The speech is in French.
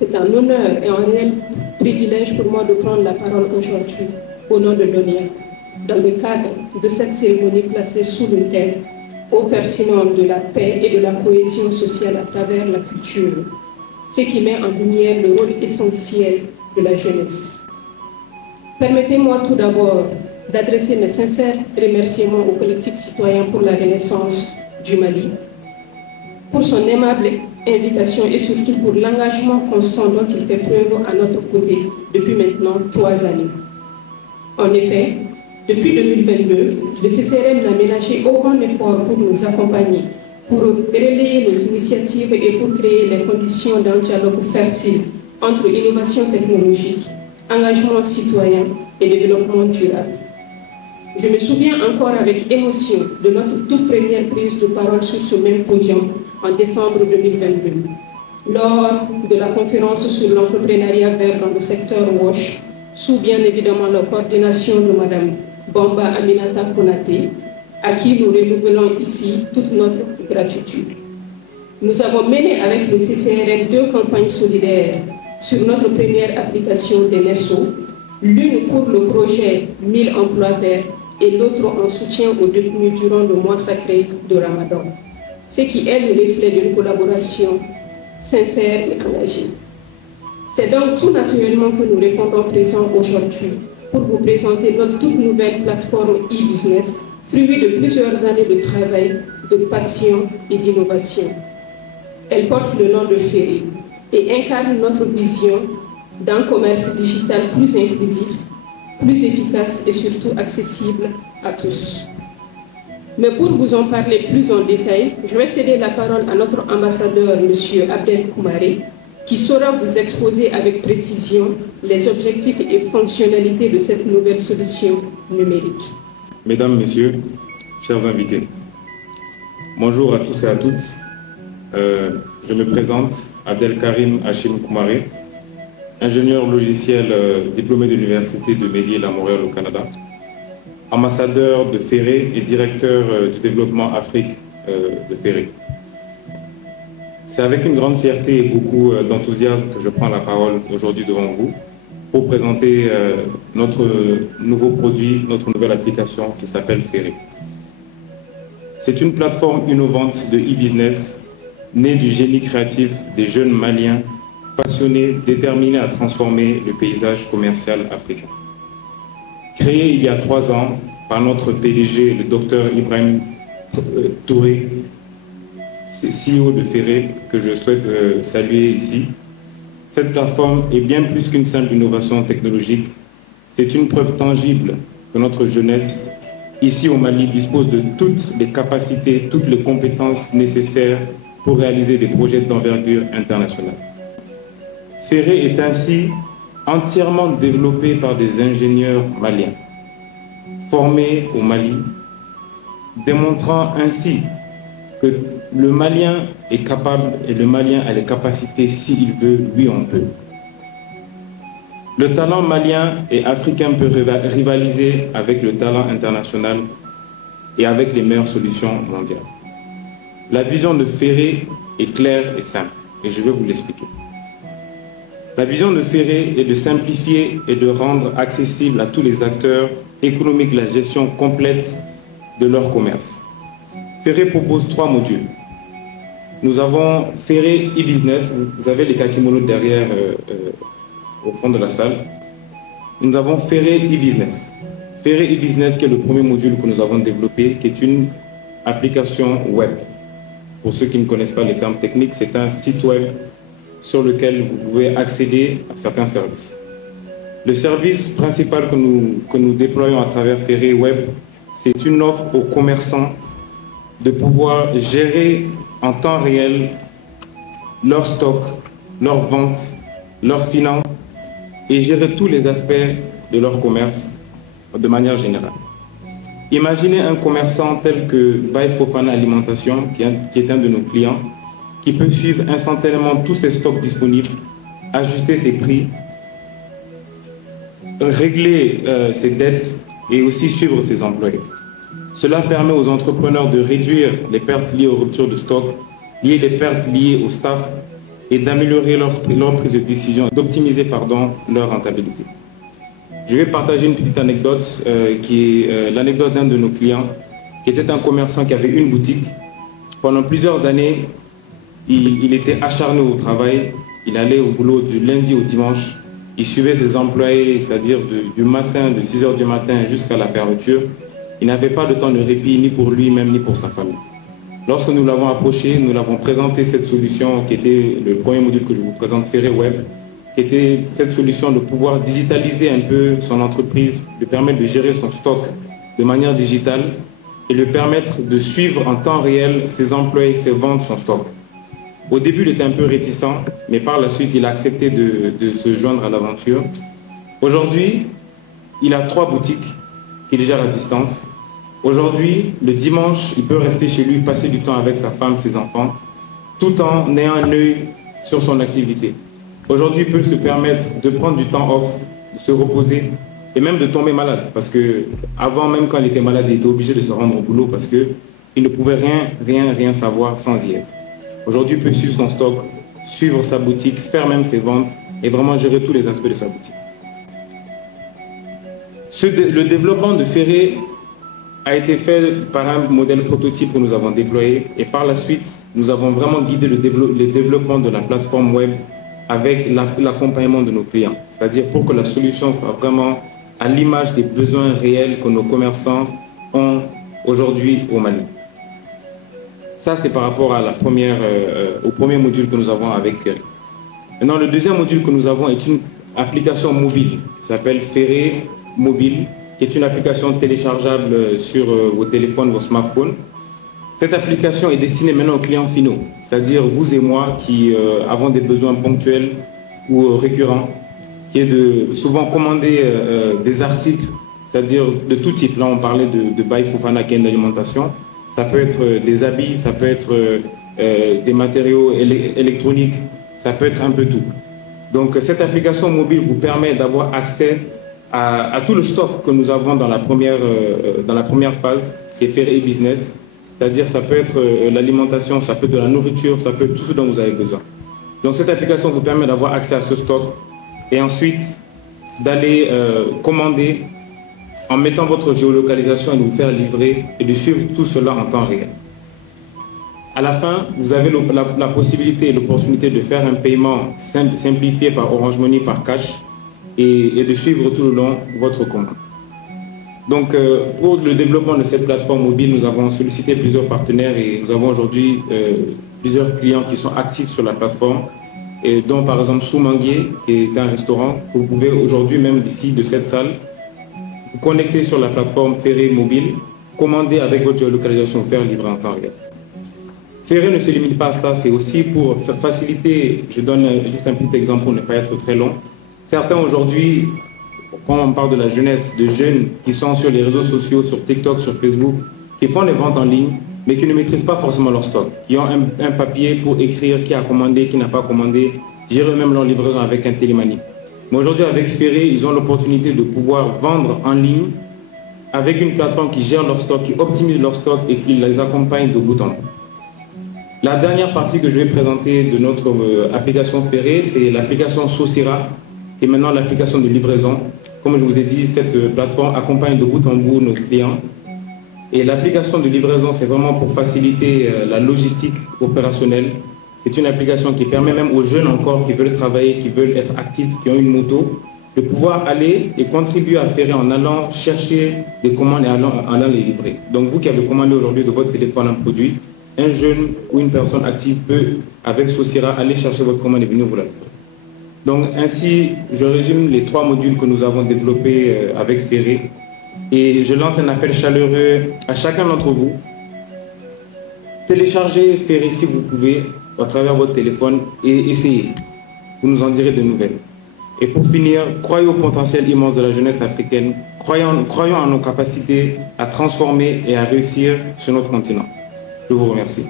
C'est un honneur et un réel privilège pour moi de prendre la parole aujourd'hui au nom de l'ONIA, dans le cadre de cette cérémonie placée sous le thème au pertinent de la paix et de la cohésion sociale à travers la culture, ce qui met en lumière le rôle essentiel de la jeunesse. Permettez-moi tout d'abord d'adresser mes sincères remerciements au collectif citoyen pour la Renaissance du Mali, pour son aimable invitation et surtout pour l'engagement constant dont il fait preuve à notre côté depuis maintenant 3 années. En effet, depuis 2022, le CCRM n'a ménagé aucun effort pour nous accompagner, pour relayer nos initiatives et pour créer les conditions d'un dialogue fertile entre innovation technologique, engagement citoyen et développement durable. Je me souviens encore avec émotion de notre toute première prise de parole sur ce même podium en décembre 2022, lors de la conférence sur l'entrepreneuriat vert dans le secteur WASH, sous bien évidemment la coordination de Mme Bamba Aminata Konaté, à qui nous renouvelons ici toute notre gratitude. Nous avons mené avec le CCRM 2 campagnes solidaires sur notre première application des MESO, l'une pour le projet 1000 emplois verts et l'autre en soutien aux détenus durant le mois sacré de Ramadan, ce qui est le reflet d'une collaboration sincère et engagée. C'est donc tout naturellement que nous répondons présents aujourd'hui pour vous présenter notre toute nouvelle plateforme e-business, fruit de plusieurs années de travail, de passion et d'innovation. Elle porte le nom de Ferré et incarne notre vision d'un commerce digital plus inclusif, plus efficace et surtout accessible à tous. Mais pour vous en parler plus en détail, je vais céder la parole à notre ambassadeur, M. Abdel Koumaré, qui saura vous exposer avec précision les objectifs et fonctionnalités de cette nouvelle solution numérique. Mesdames, Messieurs, chers invités, bonjour à tous et à toutes. Je me présente, Abdel Karim Hachim Koumaré, ingénieur logiciel diplômé de l'Université de McGill à Montréal au Canada, ambassadeur de Ferré et directeur du développement Afrique de Ferré. C'est avec une grande fierté et beaucoup d'enthousiasme que je prends la parole aujourd'hui devant vous pour présenter notre nouveau produit, notre nouvelle application qui s'appelle Ferré. C'est une plateforme innovante de e-business née du génie créatif des jeunes Maliens passionnés, déterminés à transformer le paysage commercial africain. Créée il y a 3 ans par notre PDG, le Dr Ibrahim Touré, CEO de Ferré, que je souhaite saluer ici. Cette plateforme est bien plus qu'une simple innovation technologique. C'est une preuve tangible que notre jeunesse, ici au Mali, dispose de toutes les capacités, toutes les compétences nécessaires pour réaliser des projets d'envergure internationale. Ferré est ainsi entièrement développé par des ingénieurs maliens, formés au Mali, démontrant ainsi que le Malien est capable et le Malien a les capacités, s'il veut, lui on peut. Le talent malien et africain peut rivaliser avec le talent international et avec les meilleures solutions mondiales. La vision de Ferré est claire et simple, et je vais vous l'expliquer. La vision de Ferré est de simplifier et de rendre accessible à tous les acteurs économiques la gestion complète de leur commerce. Ferré propose 3 modules. Nous avons Ferré e-business, vous avez les kakimonos derrière au fond de la salle. Nous avons Ferré e-business. Ferré e-business qui est le premier module que nous avons développé, qui est une application web. Pour ceux qui ne connaissent pas les termes techniques, c'est un site web sur lequel vous pouvez accéder à certains services. Le service principal que nous déployons à travers Ferré Web, c'est une offre aux commerçants de pouvoir gérer en temps réel leur stock, leurs ventes, leurs finances et gérer tous les aspects de leur commerce de manière générale. Imaginez un commerçant tel que Baye Fofana Alimentation, qui est un de nos clients, qui peut suivre instantanément tous ses stocks disponibles, ajuster ses prix, régler ses dettes et aussi suivre ses employés. Cela permet aux entrepreneurs de réduire les pertes liées aux ruptures de stock, liées les pertes liées au staff et d'améliorer leur prise de décision, d'optimiser leur rentabilité. Je vais partager une petite anecdote qui est l'anecdote d'un de nos clients qui était un commerçant qui avait une boutique. Pendant plusieurs années, il était acharné au travail, il allait au boulot du lundi au dimanche, il suivait ses employés, c'est-à-dire du matin, de 6 h du matin jusqu'à la fermeture. Il n'avait pas de temps de répit ni pour lui-même ni pour sa famille. Lorsque nous l'avons approché, nous l'avons présenté cette solution qui était le premier module que je vous présente, Ferré Web, qui était cette solution de pouvoir digitaliser un peu son entreprise, de permettre de gérer son stock de manière digitale et le permettre de suivre en temps réel ses employés, ses ventes, son stock. Au début, il était un peu réticent, mais par la suite, il a accepté de se joindre à l'aventure. Aujourd'hui, il a 3 boutiques qu'il gère à distance. Aujourd'hui, le dimanche, il peut rester chez lui, passer du temps avec sa femme, ses enfants, tout en ayant un œil sur son activité. Aujourd'hui, il peut se permettre de prendre du temps off, de se reposer et même de tomber malade. Parce qu'avant, même quand il était malade, il était obligé de se rendre au boulot parce qu'il ne pouvait rien savoir sans y être. Aujourd'hui, il peut suivre son stock, suivre sa boutique, faire même ses ventes et vraiment gérer tous les aspects de sa boutique. Le développement de Ferré a été fait par un modèle prototype que nous avons déployé et par la suite, nous avons vraiment guidé le développement de la plateforme web avec l'accompagnement de nos clients. C'est-à-dire pour que la solution soit vraiment à l'image des besoins réels que nos commerçants ont aujourd'hui au Mali. Ça, c'est par rapport à au premier module que nous avons avec Ferré. Maintenant, le deuxième module que nous avons est une application mobile qui s'appelle Ferré Mobile, qui est une application téléchargeable sur vos téléphones, vos smartphones. Cette application est destinée maintenant aux clients finaux, c'est-à-dire vous et moi qui avons des besoins ponctuels ou récurrents, qui est de souvent commander des articles, c'est-à-dire de tout type. Là, on parlait de Baye Fofana qui est une alimentation. Ça peut être des habits, ça peut être des matériaux électroniques, ça peut être un peu tout. Donc, cette application mobile vous permet d'avoir accès à tout le stock que nous avons dans la première phase, qui est Ferré Business. C'est-à-dire, ça peut être l'alimentation, ça peut être de la nourriture, ça peut être tout ce dont vous avez besoin. Donc, cette application vous permet d'avoir accès à ce stock et ensuite d'aller commander en mettant votre géolocalisation et de vous faire livrer et de suivre tout cela en temps réel. À la fin, vous avez la possibilité et l'opportunité de faire un paiement simplifié par Orange Money, par cash et de suivre tout le long votre commande. Donc, pour le développement de cette plateforme mobile, nous avons sollicité plusieurs partenaires et nous avons aujourd'hui plusieurs clients qui sont actifs sur la plateforme, et dont par exemple Soumanguier, qui est un restaurant, que vous pouvez aujourd'hui, même d'ici de cette salle, vous connecter sur la plateforme Ferré Mobile, commander avec votre géolocalisation, faire livrer en temps réel. Ferré ne se limite pas à ça, c'est aussi pour faciliter, je donne juste un petit exemple pour ne pas être très long. Certains aujourd'hui, quand on parle de la jeunesse, de jeunes qui sont sur les réseaux sociaux, sur TikTok, sur Facebook, qui font des ventes en ligne, mais qui ne maîtrisent pas forcément leur stock, qui ont un papier pour écrire qui a commandé, qui n'a pas commandé, gérer même leur livraison avec un télémanie. Mais aujourd'hui, avec Ferré, ils ont l'opportunité de pouvoir vendre en ligne avec une plateforme qui gère leur stock, qui optimise leur stock et qui les accompagne de bout en bout. La dernière partie que je vais présenter de notre application Ferré, c'est l'application Saucira, qui est maintenant l'application de livraison. Comme je vous ai dit, cette plateforme accompagne de bout en bout nos clients. Et l'application de livraison, c'est vraiment pour faciliter la logistique opérationnelle. C'est une application qui permet même aux jeunes encore qui veulent travailler, qui veulent être actifs, qui ont une moto, de pouvoir aller et contribuer à Ferré en allant chercher des commandes et allant les livrer. Donc vous qui avez commandé aujourd'hui de votre téléphone un produit, un jeune ou une personne active peut, avec Saucira, aller chercher votre commande et venir vous la livrer. Donc ainsi, je résume les 3 modules que nous avons développés avec Ferré. Et je lance un appel chaleureux à chacun d'entre vous. Téléchargez Ferré si vous pouvez à travers votre téléphone et essayez. Vous nous en direz de nouvelles. Et pour finir, croyez au potentiel immense de la jeunesse africaine. Croyons en nos capacités à transformer et à réussir sur notre continent. Je vous remercie.